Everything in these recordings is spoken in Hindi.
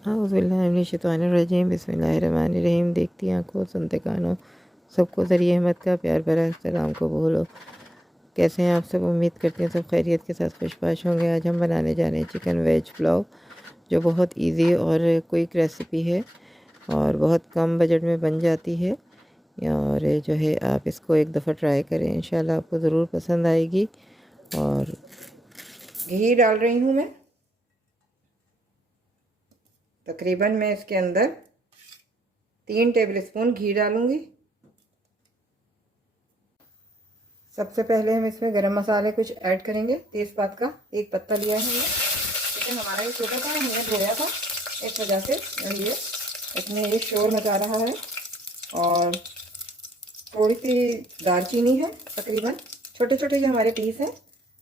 औज़ुबिल्लाहिमिनश्शैतानिर्रजीम बिस्मिल्लाहिर्रहमानिर्रहीम। देखती आंखों सुनते कानों सबको ज़रिए अहमद का प्यार भरा सलाम को बोलो। कैसे हैं आप सब? उम्मीद करते हैं सब खैरियत के साथ खुशबाश होंगे। आज हम बनाने जा रहे हैं चिकन वेज पुलाव, जो बहुत इजी और क्विक रेसिपी है और बहुत कम बजट में बन जाती है। और जो है आप इसको एक दफ़ा ट्राई करें, इंशाल्लाह आपको ज़रूर पसंद आएगी। और घी डाल रही हूँ मैं, तकरीबन मैं इसके अंदर 3 टेबलस्पून घी डालूंगी। सबसे पहले हम इसमें गरम मसाले कुछ ऐड करेंगे। तेज़पात का 1 पत्ता लिया है हमने। चिकन हमारा ये छोटा था, हमने धोया था, इस वजह से ये इसमें ये शोर मचा रहा है। और थोड़ी सी दालचीनी है, तकरीबन छोटे छोटे जो हमारे पीस हैं,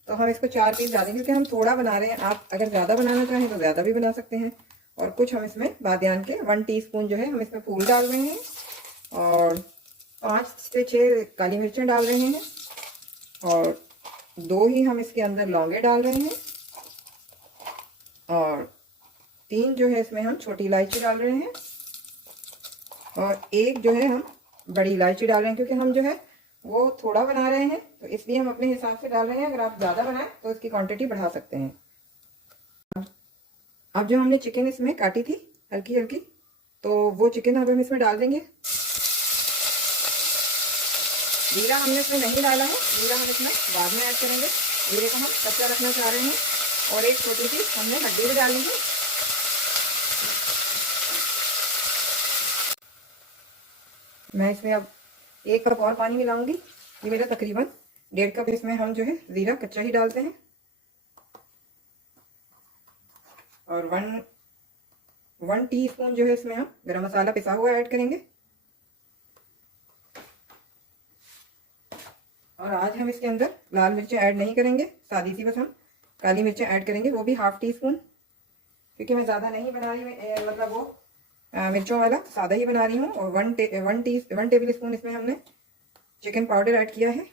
तो हम इसको 4 पीस डालेंगे क्योंकि हम थोड़ा बना रहे हैं। आप अगर ज़्यादा बनाना चाहें तो ज़्यादा भी बना सकते हैं। और कुछ हम इसमें बादियान के 1 टीस्पून जो है हम इसमें फूल डाल रहे हैं। और 5 से 6 काली मिर्चें डाल रहे हैं। और 2 ही हम इसके अंदर लौंगे डाल रहे हैं। और 3 जो है इसमें हम छोटी इलायची डाल रहे हैं। और 1 जो है हम बड़ी इलायची डाल रहे हैं, क्योंकि हम जो है वो थोड़ा बना रहे हैं, तो इसलिए हम अपने हिसाब से डाल रहे हैं। अगर आप ज़्यादा बनाएं तो इसकी क्वांटिटी बढ़ा सकते हैं। अब जो हमने चिकन इसमें काटी थी हल्की हल्की, तो वो चिकन अब हम इसमें डाल देंगे। जीरा हमने इसमें नहीं डाला है, जीरा हम इसमें बाद में ऐड करेंगे। जीरे को हम कच्चा रखना चाह रहे हैं। और एक छोटी सी हमने हड्डी भी डाली है। मैं इसमें अब 1 कप और पानी मिलाऊंगी। ये मेरा तकरीबन 1.5 कप इसमें हम जो है जीरा कच्चा ही डालते हैं। और 1 टीस्पून जो है इसमें हम गरम मसाला पिसा हुआ ऐड करेंगे। और आज हम इसके अंदर लाल मिर्चें ऐड नहीं करेंगे, सादी सी बस हम काली मिर्चें ऐड करेंगे, वो भी ½ टीस्पून, क्योंकि मैं ज़्यादा नहीं बना रही, मतलब वो मिर्चों वाला सादा ही बना रही हूँ। और 1 टेबल स्पून इसमें हमने चिकन पाउडर ऐड किया है।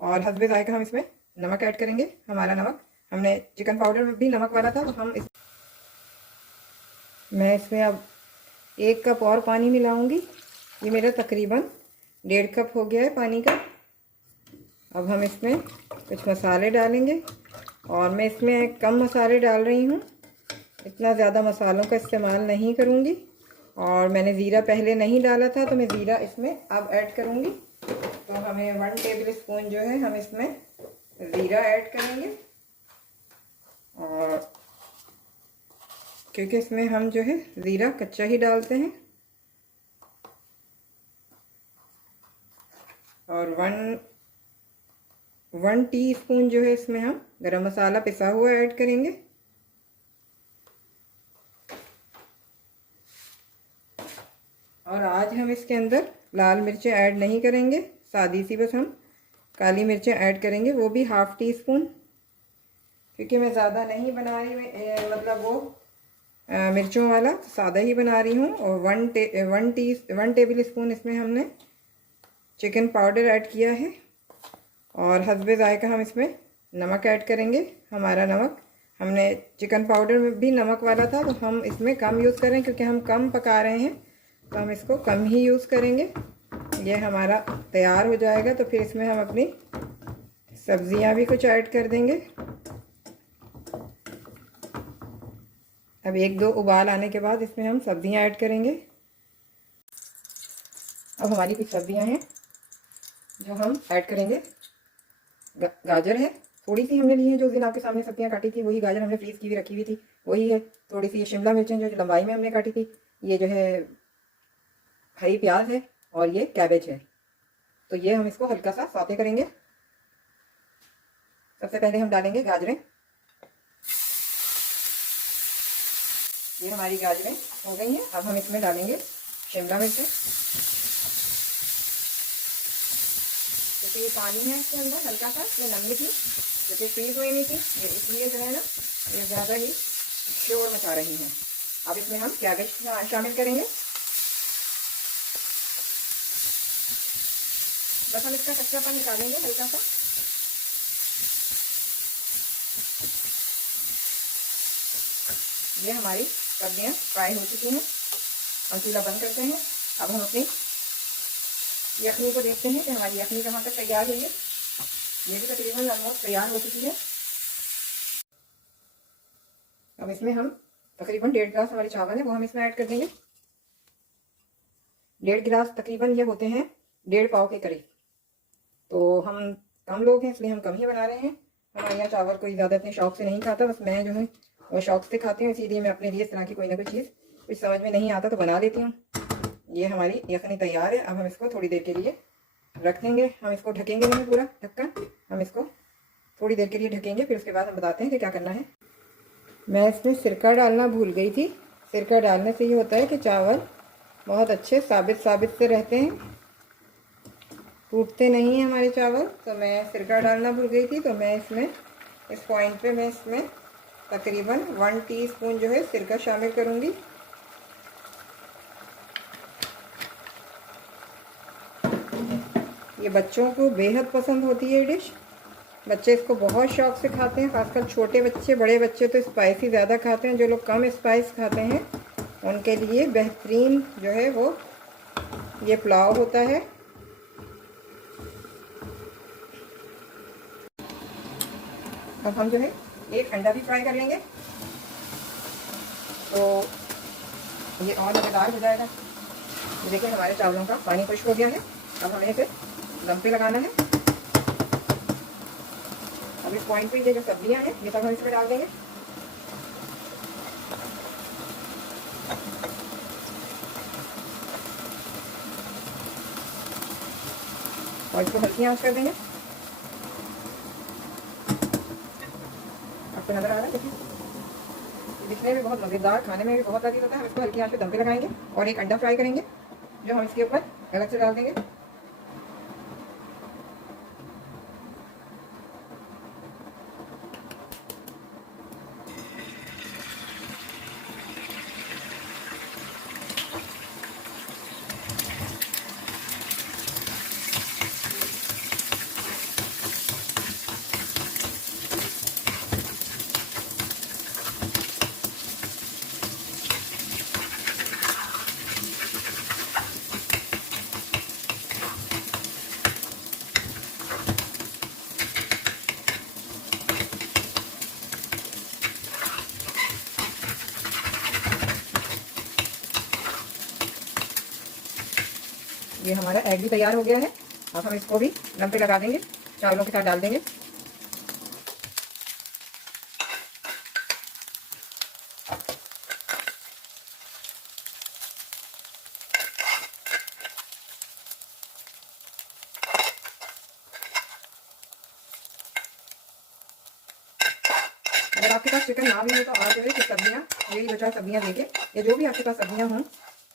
और हस्बे जायका हम इसमें नमक ऐड करेंगे। हमारा नमक, हमने चिकन पाउडर में भी नमक वाला था, तो हम मैं इसमें अब 1 कप और पानी मिलाऊंगी। ये मेरा तकरीबन 1.5 कप हो गया है पानी का। अब हम इसमें कुछ मसाले डालेंगे। और मैं इसमें कम मसाले डाल रही हूँ, इतना ज़्यादा मसालों का इस्तेमाल नहीं करूँगी। और मैंने ज़ीरा पहले नहीं डाला था, तो मैं ज़ीरा इसमें अब ऐड करूँगी। तो हमें 1 टेबल स्पून जो है हम इसमें ज़ीरा ऐड करेंगे। और क्योंकि इसमें हम जो है ज़ीरा कच्चा ही डालते हैं। और 1 टीस्पून जो है इसमें हम गरम मसाला पिसा हुआ ऐड करेंगे। और आज हम इसके अंदर लाल मिर्चें ऐड नहीं करेंगे, सादी सी बस हम काली मिर्चें ऐड करेंगे, वो भी ½ टीस्पून, क्योंकि मैं ज़्यादा नहीं बना रही, मतलब वो मिर्चों वाला सादा ही बना रही हूँ। और 1 टेबल स्पून इसमें हमने चिकन पाउडर ऐड किया है। और हस्बे जायका हम इसमें नमक ऐड करेंगे। हमारा नमक, हमने चिकन पाउडर में भी नमक वाला था, तो हम इसमें कम यूज़ करें, क्योंकि हम कम पका रहे हैं, तो हम इसको कम ही यूज़ करेंगे। ये हमारा तैयार हो जाएगा, तो फिर इसमें हम अपनी सब्जियां भी कुछ ऐड कर देंगे। अब 1-2 उबाल आने के बाद इसमें हम सब्जियां ऐड करेंगे। अब हमारी कुछ सब्जियां हैं जो हम ऐड करेंगे। गाजर है, थोड़ी सी हमने ली है, जो दिन आपके सामने सब्जियां काटी थी वही गाजर हमने फ्रीज की भी रखी हुई थी, वही है। थोड़ी सी ये शिमला मिर्चें जो लंबाई में हमने काटी थी, ये जो है हरी प्याज है, और ये कैबेज है। तो ये हम इसको हल्का सा सौते करेंगे। सबसे पहले हम डालेंगे गाजरें। ये हमारी गाजरें हो गई हैं। अब हम इसमें डालेंगे शिमला मिर्चें, क्योंकि ये पानी है इसके अंदर हल्का सा, ये लंबी थी, क्योंकि फ्रीज हुई नहीं थी, ये इसलिए जो है ना ये ज़्यादा ही शोर मचा रही हैं। अब इसमें हम कैबेज शामिल करेंगे। बस हम इसका कच्चापन निकालेंगे हल्का सा। ये हमारी सब्जियाँ फ्राई हो चुकी हैं। हम चूल्हा बंद करते हैं। अब हम अपनी यखनी को देखते हैं कि हमारी यखनी कहाँ तक तैयार हुई है। ये भी तकरीबन ऑलमोस्ट तैयार हो चुकी है। अब इसमें हम तकरीबन 1.5 गिलास हमारे चावल है वो हम इसमें ऐड कर देंगे। 1.5 गिलास तकरीबन ये होते हैं 1.5 पाव के करीब। तो हम कम लोग हैं इसलिए हम कम ही बना रहे हैं। हमारे यहाँ चावल कोई ज़्यादा इतने शौक से नहीं खाता, बस मैं जो है वो शौक से खाती हूँ, इसीलिए मैं अपने लिए इस तरह की कोई ना कोई चीज़ कुछ समझ में नहीं आता तो बना लेती हूँ। ये हमारी यखनी तैयार है। अब हम इसको थोड़ी देर के लिए रख देंगे। हम इसको ढकेंगे नहीं पूरा ढक्कन, हम इसको थोड़ी देर के लिए ढकेंगे, फिर उसके बाद हम बताते हैं कि क्या करना है। मैं इसमें सिरका डालना भूल गई थी। सिरका डालने से ये होता है कि चावल बहुत अच्छे साबित से रहते हैं, टूटते नहीं हैं हमारे चावल। तो मैं सिरका डालना भूल गई थी, तो मैं इसमें इस पॉइंट पे मैं इसमें तकरीबन 1 टीस्पून जो है सिरका शामिल करूँगी। ये बच्चों को बेहद पसंद होती है डिश। बच्चे इसको बहुत शौक से खाते हैं, खासकर छोटे बच्चे। बड़े बच्चे तो स्पाइसी ज़्यादा खाते हैं। जो लोग कम स्पाइस खाते हैं उनके लिए बेहतरीन जो है वो ये पुलाव होता है। अब हम जो है एक अंडा भी फ्राई कर लेंगे तो ये और मज़ेदार हो जाएगा। देखिए हमारे चावलों का पानी खुश्क हो गया है। अब हमें इसे दम पे लगाना है। अब इस पॉइंट पे ये जो सब्जियां हैं ये सब हम इसमें डाल देंगे। और इसको हल्की आंच कर देंगे। आपको नजर आ रहा है देखिए, दिखने में बहुत मज़ेदार, खाने में भी बहुत लजीज होता है। हम इसको हल्की आंच पे दम पे लगाएंगे और एक अंडा फ्राई करेंगे जो हम इसके ऊपर अलग से डाल देंगे। ये हमारा एग भी तैयार हो गया है। अब हम इसको भी दम पे लगा देंगे, चावलों के साथ डाल देंगे। अगर आपके पास चिकन ना भी हो तो आप जो है कुछ सब्जियाँ, यही 2-4 सब्जियाँ लेके, या जो भी आपके पास सब्जियाँ हों,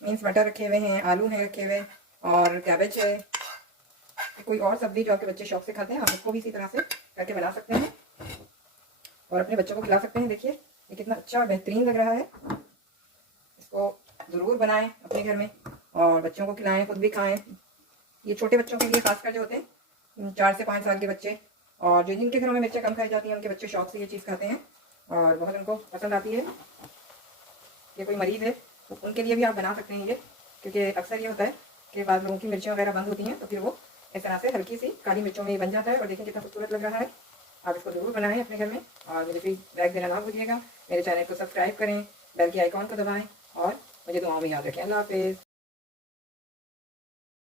मीन्स मटर रखे हुए हैं, आलू हैं रखे हुए, और कैबेज है, कोई और सब्जी जो आपके बच्चे शौक से खाते हैं, आप उसको भी इसी तरह से करके बना सकते हैं और अपने बच्चों को खिला सकते हैं। देखिए ये कितना अच्छा और बेहतरीन लग रहा है। इसको ज़रूर बनाएं अपने घर में और बच्चों को खिलाएं, खुद भी खाएं। ये छोटे बच्चों के लिए खासकर जो होते हैं 4 से 5 साल के बच्चे, और जो जिनके घरों में मिर्चें कम खाई जाती हैं उनके बच्चे शौक से ये चीज़ खाते हैं और बहुत उनको पसंद आती है। ये कोई मरीज़ है तो उनके लिए भी आप बना सकते हैं ये, क्योंकि अक्सर ये होता है कि बाद लोगों की मिर्चें वगैरह बंद होती हैं तो फिर वो इस तरह से हल्की सी काली मिर्चों में ये बन जाता है। और देखिए कितना खूबसूरत लग रहा है। आप इसको ज़रूर बनाएं अपने घर में और मुझे फीडबैक देना ना भूलिएगा। मेरे चैनल को सब्सक्राइब करें, बेल की आइकॉन को दबाएँ और मुझे दुआओं में याद रखें। अल्लाह हाफ़िज़।